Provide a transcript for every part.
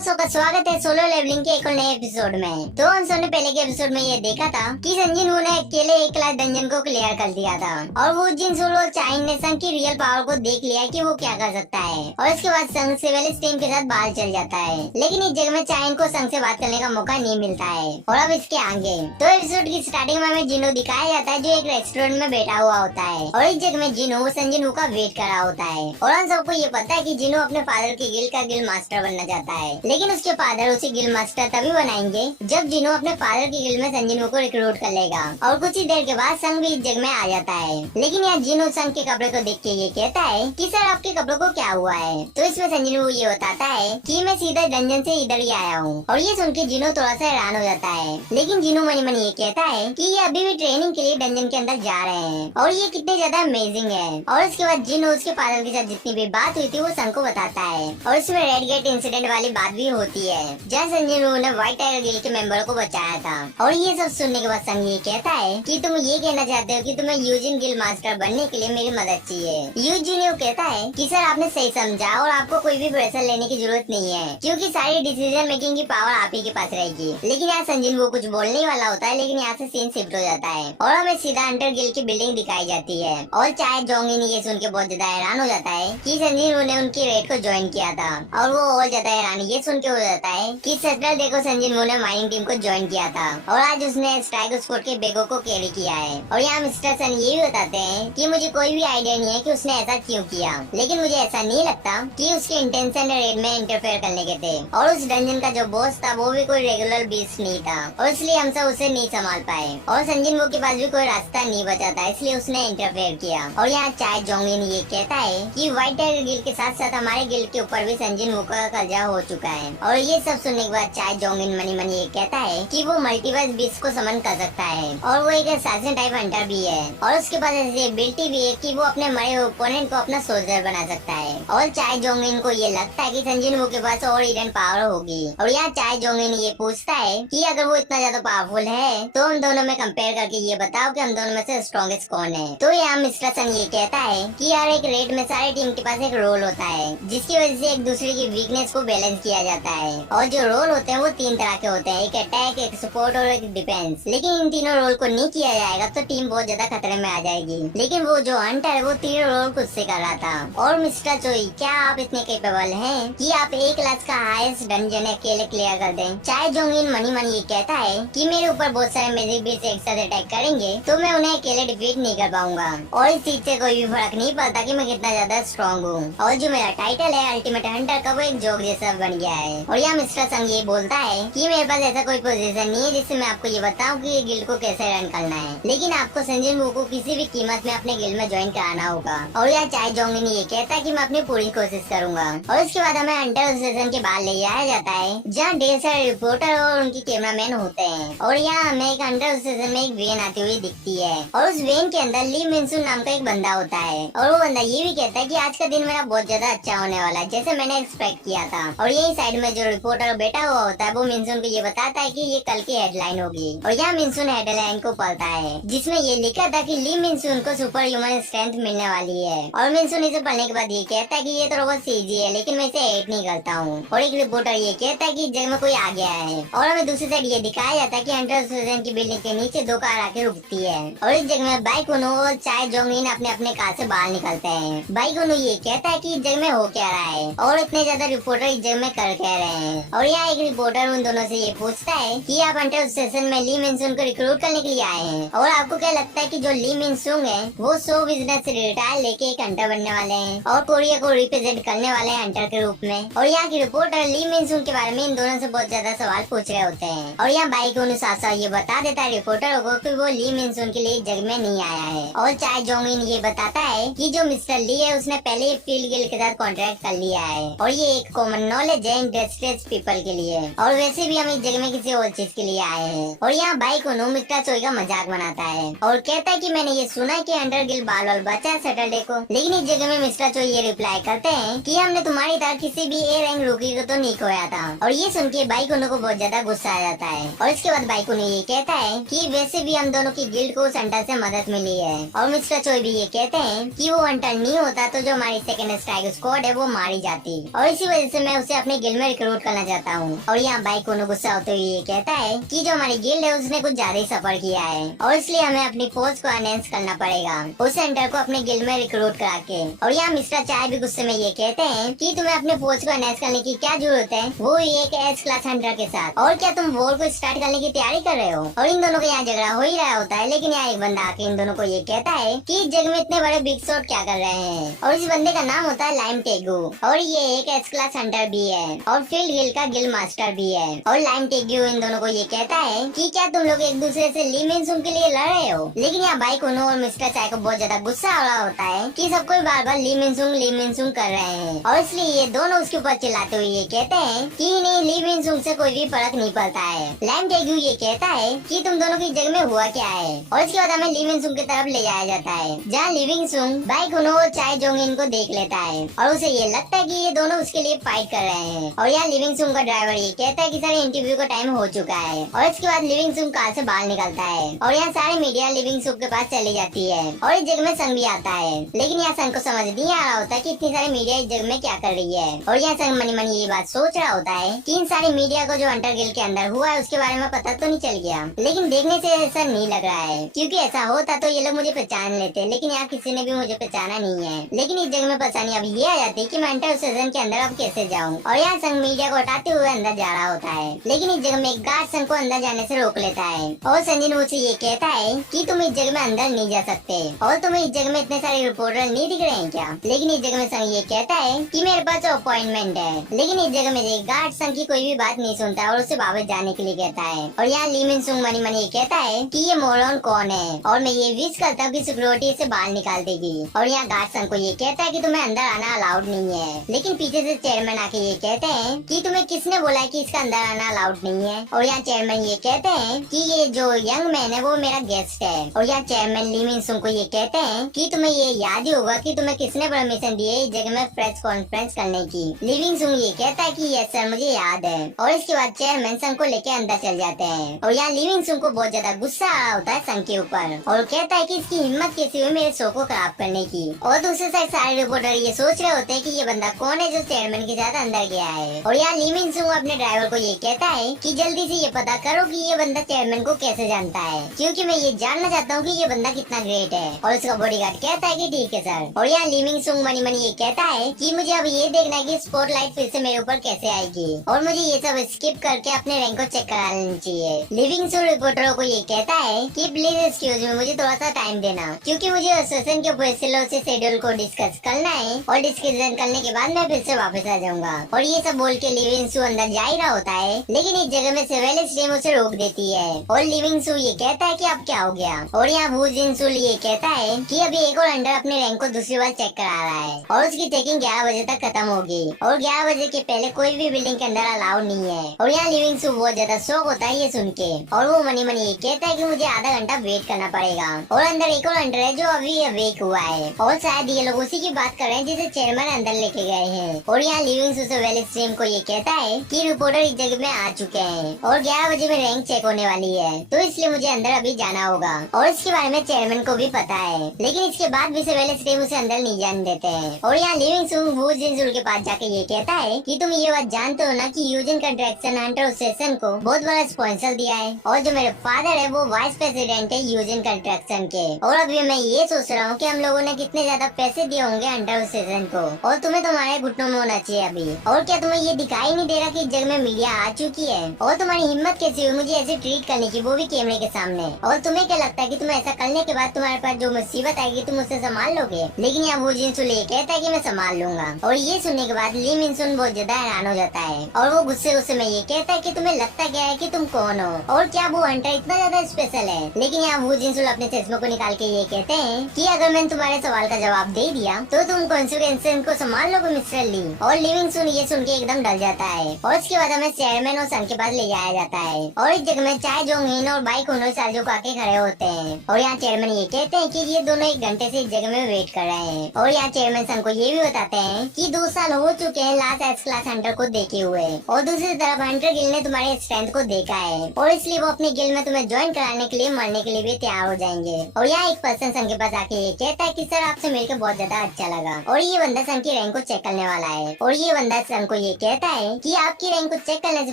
का स्वागत है सोलो लेवलिंग के एक और नए एपिसोड में। तो हम सबने पहले के एपिसोड में ये देखा था कि संजिन ने अकेले एक क्लास डंजन को क्लियर कर दिया था और वो जिन सोलो चाइन ने संग की रियल पावर को देख लिया कि वो क्या कर सकता है और इसके बाद संग सिविलिस टीम के साथ बाहर चल जाता है। लेकिन इस जगह में चाइन को संग से बात करने का मौका नहीं मिलता है। और अब इसके आगे तो एपिसोड की स्टार्टिंग में हमें जिनो दिखाया जाता है जो एक रेस्टोरेंट में बैठा हुआ होता है और इस जगह में जिनो संजिन का वेट कर रहा होता है। और हम सबको ये पता है कि जिनो अपने फादर की गिल्ड का गिल्ड मास्टर बनना चाहता है, लेकिन उसके फादर उसे गिल्ड मास्टर तभी बनाएंगे जब जिनो अपने फादर की गिल्ड में संजिन को रिक्रूट कर लेगा। और कुछ ही देर के बाद संग भी इस जग में आ जाता है। लेकिन यहाँ जिनो संग के कपड़े को देख के ये कहता है कि सर आपके कपड़ों को क्या हुआ है। तो इसमें संजिन ये बताता है कि मैं सीधा डंजन से इधर ही आया हूँ। और ये सुन के जिनो थोड़ा सा हैरान हो जाता है। लेकिन जिनो मनी मनी ये कहता है कि ये अभी भी ट्रेनिंग के लिए डंजन के अंदर जा रहे हैं और ये कितने ज्यादा अमेजिंग है। और इसके बाद जिनो उसके फादर के साथ जितनी भी बात हुई थी वो संग को बताता है। और इसमें रेड गेट इंसिडेंट वाली बात भी होती है जहाँ संजिन ने व्हाइट टाइगर गिल्ड के मेंबर को बचाया था। और ये सब सुनने के बाद संग ये कहता है कि तुम ये कहना चाहते हो कि तुम्हें यूजिन गिल्ड मास्टर बनने के लिए मेरी मदद चाहिए। यूजिन कहता है कि सर आपने सही समझा और आपको कोई भी प्रेशर लेने की जरूरत नहीं है क्योंकि सारी डिसीजन मेकिंग की पावर आप ही के पास रहेगी। लेकिन यहाँ संजिन वो कुछ बोलने ही वाला होता है, लेकिन यहाँ से सीन शिफ्ट हो जाता है और हमें सीधा अंडर गिल्ड की बिल्डिंग दिखाई जाती है। और चाहे जोंगिन ये सुन के बहुत ज्यादा हैरान हो जाता है कि संजिन ने उनकी रेड को ज्वाइन किया था। और वो और ज्यादा हैरान ये सुन के हो जाता है कि सैटरडे देखो संजिन ने माइनिंग टीम को ज्वाइन किया था और आज उसने स्ट्राइक स्क्वाड के बेगों को कैरी किया है। और यहाँ मिस्टर सन ये भी बताते हैं कि मुझे कोई भी आइडिया नहीं है कि उसने ऐसा क्यों किया, लेकिन मुझे ऐसा नहीं लगता कि उसके इंटेंशन रेड में इंटरफेयर करने के थे। और उस डंजन का जो बॉस था वो भी कोई रेगुलर बीस्ट नहीं था और इसलिए हम सब उसे नहीं संभाल पाए और संजिन के पास भी कोई रास्ता नहीं बचा था, इसलिए उसने इंटरफेयर किया। और यहाँ चाय जोंगिन ये कहता है कि व्हाइट टाइगर गिल्ड के साथ साथ हमारे गिल्ड के ऊपर भी संजिन का कब्जा हो चुका है। और ये सब सुनने के बाद चाय जोंगिन मनी मनी ये कहता है कि वो मल्टीवर्स बीस्ट को समन कर सकता है और वो एक असैसिन टाइप हंटर भी है और उसके पास ऐसी एबिलिटी भी है कि वो अपने मरे ओपोनेंट को अपना सोल्जर बना सकता है। और चाय जोंगिन को ये लगता है कि संजिन के पास और हिडन पावर होगी। और यहाँ चाय जोंगिन ये पूछता है कि अगर वो इतना ज्यादा पावरफुल है तो हम दोनों में कंपेयर करके ये बताओ कि हम दोनों में से स्ट्रॉन्गेस्ट कौन है। तो यहाँ मिस्टर सन ये कहता है कि यार एक रेड में सारी टीम के पास एक रोल होता है जिसकी वजह से एक दूसरे की वीकनेस को बैलेंस किया जाता है। और जो रोल होते हैं वो तीन तरह के होते हैं, एक अटैक, एक सपोर्ट और एक डिफेंस। लेकिन इन तीनों रोल को नहीं किया जाएगा तो टीम बहुत ज्यादा खतरे में आ जाएगी। लेकिन वो जो हंटर है वो तीनों रोल खुद से कर रहा था। और मिस्टर चोई क्या आप इतने केपेबल हैं कि आप एक क्लास का हाईएस्ट डंजन अकेले क्लियर कर दें? चाहे जोंगिन मनी मनी ये कहता है कि मेरे ऊपर बहुत सारे मैजिक बीट्स एक साथ अटैक करेंगे तो मैं उन्हें अकेले डिफीट नहीं कर पाऊंगा और इस चीज से कोई भी फर्क नहीं पड़ता कि मैं कितना ज्यादा स्ट्रॉन्ग हूँ। और जो मेरा टाइटल है अल्टीमेट हंटर का वो एक जोक जैसा बन गया है। और यहाँ मिस्टर संग ये बोलता है कि मेरे पास ऐसा कोई पोजीशन नहीं है जिससे मैं आपको ये बताऊं कि ये गिल्ड को कैसे रन करना है, लेकिन आपको संजिन को किसी भी कीमत में अपने गिल्ड में ज्वाइन कराना होगा। और यहाँ चाय जोंगिन ये कहता है कि मैं अपनी पूरी कोशिश करूंगा। और उसके बाद हमें हंटर स्टेशन के बाहर ले जाया जाता है जहाँ ढेर सारे रिपोर्टर और उनके कैमरामैन होते हैं। और यहाँ हमें एक हंटर स्टेशन में एक वेन आती हुई दिखती है और उस वेन के अंदर ली मिनसुन नाम का एक बंदा होता है। और वो बंदा ये भी कहता है कि आज का दिन मेरा बहुत ज्यादा अच्छा होने वाला है जैसे मैंने एक्सपेक्ट किया था। और यही साइड में जो रिपोर्टर बैठा हुआ होता है वो मिनसुन को ये बताता है कि ये कल की हेडलाइन होगी। और यहाँ मिनसुन हेडलाइन को पढ़ता है जिसमें ये लिखा था कि ली मिनसुन को सुपर ह्यूमन स्ट्रेंथ मिलने वाली है। और मिनसुन इसे पढ़ने के बाद ये कहता है कि ये तो बहुत सीजी है लेकिन मैं इसे हेट नहीं करता हूँ। और एक रिपोर्टर ये कहता है कि जग में कोई आ गया है। और हमें दूसरी साइड ये दिखाया जाता है कि हंटर स्टेशन की बिल्डिंग के नीचे दो कार आके रुकती है और इस जगह में बाइक और चाय जोंगिन अपने अपने कार से बाहर निकलते हैं। बाइक ये कहता है कि इस जगह में हो क्या रहा है और इतने ज्यादा रिपोर्टर इस जगह में कर कह रहे हैं। और यहाँ एक रिपोर्टर उन दोनों से ये पूछता है कि आप हंटर स्टेशन में ली मिनसुन को रिक्रूट करने के लिए आए हैं और आपको क्या लगता है कि जो ली मिनसुन है वो शो बिजनेस से रिटायर लेके एक हंटर बनने वाले हैं और कोरिया को रिप्रेजेंट करने वाले हैं हंटर के रूप में। और यहाँ की रिपोर्टर ली मिनसुन के बारे में इन दोनों से बहुत ज्यादा सवाल पूछ रहे होते हैं। और यहाँ बाइक साथ साथ ये बता देता है रिपोर्टर को कि वो ली मिनसुन के लिए जग में नहीं आया है। और चाय जोंगिन ये बताता है कि जो मिस्टर ली है उसने पहले ही फील्ड गिल्ड के साथ कॉन्ट्रैक्ट कर लिया है और ये एक कॉमन नॉलेज है इंडस्ट्रियस पीपल के लिए। और वैसे भी हम इस जगह में किसी और चीज के लिए आए हैं। और यहाँ बाइक मिस्टर चोई का मजाक बनाता है और कहता है कि मैंने ये सुना है कि अंडर गिल्ड बाल वाल बचा है सैटरडे को। लेकिन इस जगह में मिस्टर चोई ये रिप्लाई करते हैं कि हमने तुम्हारी तरह किसी भी ए रैंक रूकी को तो नहीं खोया था। और ये सुन के बाइक को बहुत ज्यादा गुस्सा आ जाता है। और इसके बाद बाइक ये कहता है कि वैसे भी हम दोनों की गिल्ड को हंटर से मदद मिली है। और मिस्टर चोई भी ये कहते हैं कि वो हंटर नहीं होता तो जो हमारी सेकंड स्ट्राइक स्क्वाड है वो मारी जाती और इसी वजह से मैं उसे अपने गिल्ड में रिक्रूट करना चाहता हूँ। और यहाँ बाई कोनो गुस्सा होते हुए ये कहता है कि जो हमारी गिल्ड है उसने कुछ ज्यादा ही सफर किया है और इसलिए हमें अपनी फोर्स को एनहेंस करना पड़ेगा उस सेंटर को अपने गिल्ड में रिक्रूट करा के। और यहाँ मिस्टर चाय भी गुस्से में ये कहते हैं कि तुम्हें अपने फोर्स को एनहेंस करने की क्या जरूरत है, वो एक एस क्लास हंटर के साथ। और क्या तुम वॉर को स्टार्ट करने की तैयारी कर रहे हो? और इन दोनों का यहाँ झगड़ा हो ही रहा होता है, लेकिन यहाँ एक बंदा आके इन दोनों को ये कहता है कि इस जग में इतने बड़े बिग शॉट क्या कर रहे हैं। और इस बंदे का नाम होता है लाइम टेगू और ये एक एस क्लास हंटर भी है और फील्ड गिल्ड का गिल्ड मास्टर भी है। और लाइम टेगू इन दोनों को ये कहता है कि क्या तुम लोग एक दूसरे से ली मिनसुंग के लिए लड़ रहे हो? लेकिन यहाँ बाई कोनो और मिस्टर चाय को बहुत ज्यादा गुस्सा आ रहा होता है कि सब कोई बार बार ली मिनसुंग कर रहे हैं और इसलिए ये दोनों उसके ऊपर चिल्लाते हुए ये कहते हैं कि नहीं, ली मिनसुंग से कोई भी फर्क नहीं पड़ता है। लाइम टेगू ये कहता है कि तुम दोनों की जग में हुआ क्या है और इसके बाद हमें ली मिनसुंग की तरफ ले जाया जाता है जहाँ लिविंग सुंग बाई कोनो और चाय जोंगिन को देख लेता है और उसे ये लगता है कि ये दोनों उसके लिए फाइट कर रहे हैं। और यहाँ लिविंग सुंग का ड्राइवर ये कहता है कि सारे इंटरव्यू का टाइम हो चुका है और इसके बाद लिविंग सुंग कार से बाहर निकलता है और यहाँ सारे मीडिया लिविंग सुंग के पास चली जाती है और इस जग में संग भी आता है। लेकिन यहाँ संग को समझ नहीं आ रहा होता कि इतनी सारी मीडिया इस जग में क्या कर रही है। और यहाँ संग मनी मनी ये बात सोच रहा होता है कि इन सारी मीडिया को जो हंटर गिल्ड के अंदर हुआ है उसके बारे में पता तो नहीं चल गया, लेकिन देखने से ऐसा नहीं लग रहा है, क्योंकि ऐसा होता तो ये लोग मुझे पहचान लेते, लेकिन यहाँ किसी ने भी मुझे पहचाना नहीं है। लेकिन इस जगह में परेशानी अब ये आ जाती है कि मैं हंटर स्टेशन के अंदर अब कैसे जाऊँ। और यहाँ संग मीडिया को हटाते हुए अंदर जा रहा होता है, लेकिन इस जगह में एक गार्ड संग को अंदर जाने से रोक लेता है और संजय मुझसे ये कहता है कि तुम इस जगह में अंदर नहीं जा सकते और तुम्हें इस जगह में इतने सारे रिपोर्टर नहीं दिख रहे हैं क्या? लेकिन इस जगह में संग ये कहता है कि मेरे पास अपॉइंटमेंट है। लेकिन इस जगह में एक गार्ड संग की कोई भी बात नहीं सुनता और उसे वापस जाने के लिए कहता है। और यहाँ ली मिनसुंग मनी मनी ये कहता है कि ये मोरन कौन है और मैं ये विश करता हूँ कि सिक्योरिटी इसे बाहर निकाल देगी। और यहाँ गार्ड संग को ये कहता है कि तुम्हें अंदर आना अलाउड नहीं है, लेकिन पीछे से चेयरमैन आके ये कहते हैं कि तुम्हें किसने बोला है कि इसका अंदर आना अलाउड नहीं है। और यहाँ चेयरमैन ये कहते हैं कि ये जो यंग मैन है वो मेरा गेस्ट है। और यहाँ चेयरमैन ली मिनसुंग को ये कहते हैं कि तुम्हें ये याद ही होगा कि तुम्हें किसने परमिशन दी है इस जगह में प्रेस कॉन्फ्रेंस करने की। लिविंग सुंग ये कहता है कि यस सर मुझे याद है। और इसके बाद चेयरमैन संग को लेके अंदर चल जाते हैं। और यहाँ लिविंग सुंग को बहुत ज्यादा गुस्सा आ रहा होता है संग के ऊपर और कहता है कि इसकी हिम्मत कैसी हुई मेरे शो को खराब करने की। और दूसरे साइड सारे रिपोर्टर ये सोच रहे होते हैं कि ये बंदा कौन है जो चेयरमैन के साथ अंदर गया है। और यहाँ लिविंग सुंग अपने ड्राइवर को ये कहता है कि जल्दी से ये पता करो कि ये बंदा चेयरमैन को कैसे जानता है, क्योंकि मैं ये जानना चाहता हूँ कि ये बंदा कितना ग्रेट है। और उसका बॉडीगार्ड कहता है कि ठीक है सर। और यहाँ लिविंग सुंग मनी मनी ये कहता है कि मुझे अब ये देखना है कि स्पॉटलाइट फिर से मेरे ऊपर कैसे आएगी और मुझे ये सब स्किप करके अपने रैंक को चेक करा लेनी चाहिए। लिविंग सुंग रिपोर्टरों को ये कहता है कि प्लीज एक्सक्यूज मी, मुझे थोड़ा सा टाइम देना, क्योंकि मुझे एसोसिएशन के फैसलों से शेड्यूल को डिस्कस करना है और डिस्कशन करने के बाद मैं फिर से वापस आ जाऊंगा। और ये सब बोल के लिविंग सू अंदर जा ही रहा होता है, लेकिन इस जगह में सिविल स्ट्रीम उसे रोक देती है और लिविंग सू ये कहता है कि अब क्या हो गया। और यहाँ वू जिनसू ये कहता है कि अभी एक और अंडर अपने रैंक को दूसरी बार चेक करा रहा है और उसकी चेकिंग 11 बजे तक खत्म होगी और 11 बजे के पहले कोई भी बिल्डिंग के अंदर अलाउड नहीं है। और यहाँ लिविंग सू बहुत ज्यादा शौक होता है ये सुन के और वो मनी मनी ये कहता है कि मुझे आधा घंटा वेट करना पड़ेगा। और अंदर एक और अंडर है जो अभी अवेक हुआ है और शायद ये लोग उसी की बात कर रहे हैं जिसे चेयरमैन अंदर लेके गए हैं। और यहाँ लिविंग सू से वेल स्ट्रीम को ये कहता है कि रिपोर्टर इस जगह में आ चुके हैं और 11 बजे में रैंक चेक होने वाली है, तो इसलिए मुझे अंदर अभी जाना होगा। और इसके बारे में चेयरमैन को भी पता है, लेकिन इसके बाद भी वेल स्ट्रीम उसे अंदर नहीं जाने देते हैं। और यहाँ लिविंग सू वू जिनसू के पास जाके ये कहता है कि तुम ये बात जानते हो ना कि यूजन कंट्रैक्शन हंटर एसोसिएशन को बहुत बड़ा स्पॉन्सर दिया है और जो मेरे फादर है वो वाइस प्रेसिडेंट है यूजन कंट्रैक्शन के। और अभी मैं ये सोच रहा हूँ कि हम लोगों ने कितने ज्यादा पैसे दिए होंगे हंटर एसोसिएशन को और तुम्हें तुम्हारे घुटनों में होना चाहिए अभी। और क्या तुम्हें ये दिखाई नहीं दे रहा कि इस जग में मीडिया आ चुकी है और तुम्हारी हिम्मत कैसी हुई मुझे ऐसे ट्रीट करने की, वो भी कैमरे के सामने। और तुम्हें क्या लगता है कि तुम ऐसा करने के बाद तुम्हारे पास जो मुसीबत आएगी तुम उसे संभाल लोगे? लेकिन यहाँ वो जिनसू ये कहता है कि मैं संभाल लूंगा। और ये सुनने के बाद ली मिनसुन बहुत ज्यादा हैरान हो जाता है और वो गुस्से में ये कहता है कि तुम्हें लगता क्या है कि तुम कौन हो और क्या वो हंटर इतना ज्यादा स्पेशल है? लेकिन यहाँ वो जिनसुल अपने चश्मे को निकाल के ये कहते हैं कि अगर मैंने तुम्हारे सवाल का जवाब दे दिया तो तुम कॉन्सिक्वेंसेस को संभाल लोगे मिस्टर ली। और लिविंग सुन ये सुन के एकदम डर जाता है और इसके बाद हमें चेयरमैन और सन के पास ले जाया जाता है और इस जगह में चाय जोंगिन और बाई कोनो साजो को आके खड़े होते हैं। और यहाँ चेयरमैन ये कहते हैं कि ये दोनों 1 घंटे से इस जगह में वेट कर रहे हैं। और यहाँ चेयरमैन सन को ये भी बताते हैं कि 2 साल हो चुके हैं लास्ट एस क्लास हंटर को देखे हुए और दूसरी तरफ हंटर गिल्ड ने तुम्हारे स्ट्रेंथ को देखा है और इसलिए वो अपने गिल्ड में तुम्हें ज्वाइन कराने के लिए मरने के लिए भी तैयार हो जाएंगे। और यहाँ एक पर्सन सन के पास आके ये कहता है कि सर आपसे मिलकर बहुत ज्यादा अच्छा लगा और ये बंदा सन की रैंक को चेक करने वाला है। और ये बंदा सन को ये कहता है कि आपकी रैंक को चेक करने से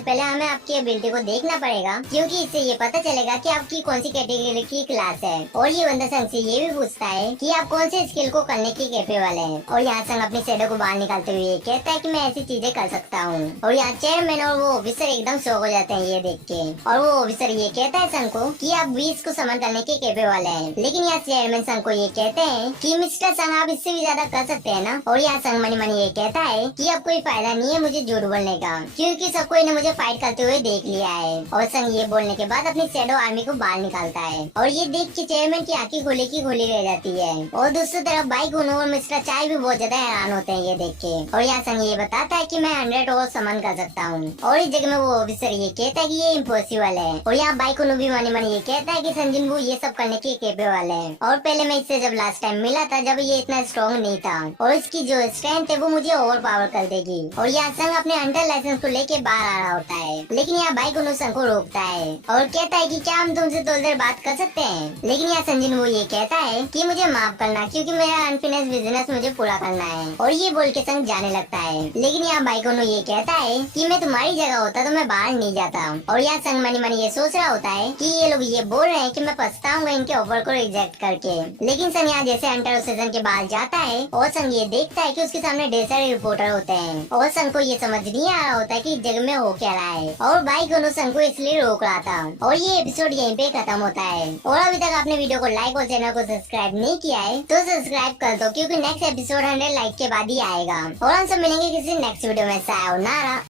पहले हमें आपकी एबिलिटी को देखना पड़ेगा, क्योंकि इससे ये पता चलेगा कि आपकी कौन सी कैटेगरी की क्लास है। और ये बंदा संग से ये भी पूछता है कि आप कौन से स्किल को करने के कैपेबल है। और यहाँ संग अपनी शैडो को बाहर निकालते हुए ये कहता है कि मैं ऐसी चीजें कर सकता हूँ। और यहाँ चेयरमैन और वो ऑफिसर एकदम शौक हो जाते हैं ये देख के। और वो ऑफिसर ये कहता है संग को कि आप 20 को समन करने के कैपेबल है। लेकिन यहाँ चेयरमैन संग को ये कहते हैं कि मिस्टर संग आप इससे भी ज्यादा कर सकते हैं ना। और यहाँ संग मनी मनी ये कहता है कि अब कोई फायदा नहीं है मुझे झूठ बोलने का, क्योंकि सब कोई ने मुझे फाइट करते हुए देख लिया है। और संग ये बोलने के बाद अपनी शैडो आर्मी को बाहर निकालता है। और ये देख के चेयरमैन की आंखें खुली की खुली रह जाती है। और दूसरी तरफ बाइक और मिस्टर चाय भी बहुत ज्यादा हैरान होते हैं ये देख के। और यहाँ संग ये बताता है कि मैं 100 और समन कर सकता हूँ। और इस जगह में वो ऑफिसर ये कहता है कि ये इम्पॉसिबल है। और यहाँ बाइक भी मनी मनी ये कहता है कि संजिन वो ये सब करने के कैपेबल है। और पहले मैं इससे जब लास्ट टाइम मिला था जब ये इतना स्ट्रॉन्ग नहीं था, और इसकी जो स्ट्रेंथ है वो मुझे ओवर पावर कर देगी। और यहाँ संग अपने हंटर लाइसेंस को लेके बाहर आ रहा होता है, लेकिन यहाँ बाइक संग को रोकता है और कहता है कि क्या हम तुमसे थोड़ी देर बात कर सकते हैं। लेकिन यहाँ संजिन वो ये कहता है कि मुझे माफ करना, क्योंकि मेरा अनफिनिश्ड बिजनेस मुझे पूरा करना है। और ये बोल के संग जाने लगता है। लेकिन यहाँ बाइक ये कहता है कि मैं तुम्हारी जगह होता तो मैं बाहर नहीं जाता। और यहाँ संग मनी मनी ये सोच रहा होता है कि ये लोग ये बोल रहे हैं कि मैं पछताऊंगा इनके ऑफर को रिजेक्ट करके। लेकिन संग यहाँ जैसे हंटर स्टेशन के बाहर जाता है और संग ये देखता है कि उसके सामने ढेर सारे रिपोर्टर होते हैं। और संग को ये समझ नहीं आ रहा होता है कि इस जगह में हो क्या रहा है। और बाइक संग को इसलिए रोक रहा था। और ये एपिसोड यहीं पे खत्म होता है। और अभी तक आपने वीडियो को लाइक और चैनल को सब्सक्राइब नहीं किया है तो सब्सक्राइब कर दो, क्योंकि नेक्स्ट एपिसोड 100 लाइक के बाद ही आएगा। और हम सब मिलेंगे किसी नेक्स्ट वीडियो में। सायोनारा।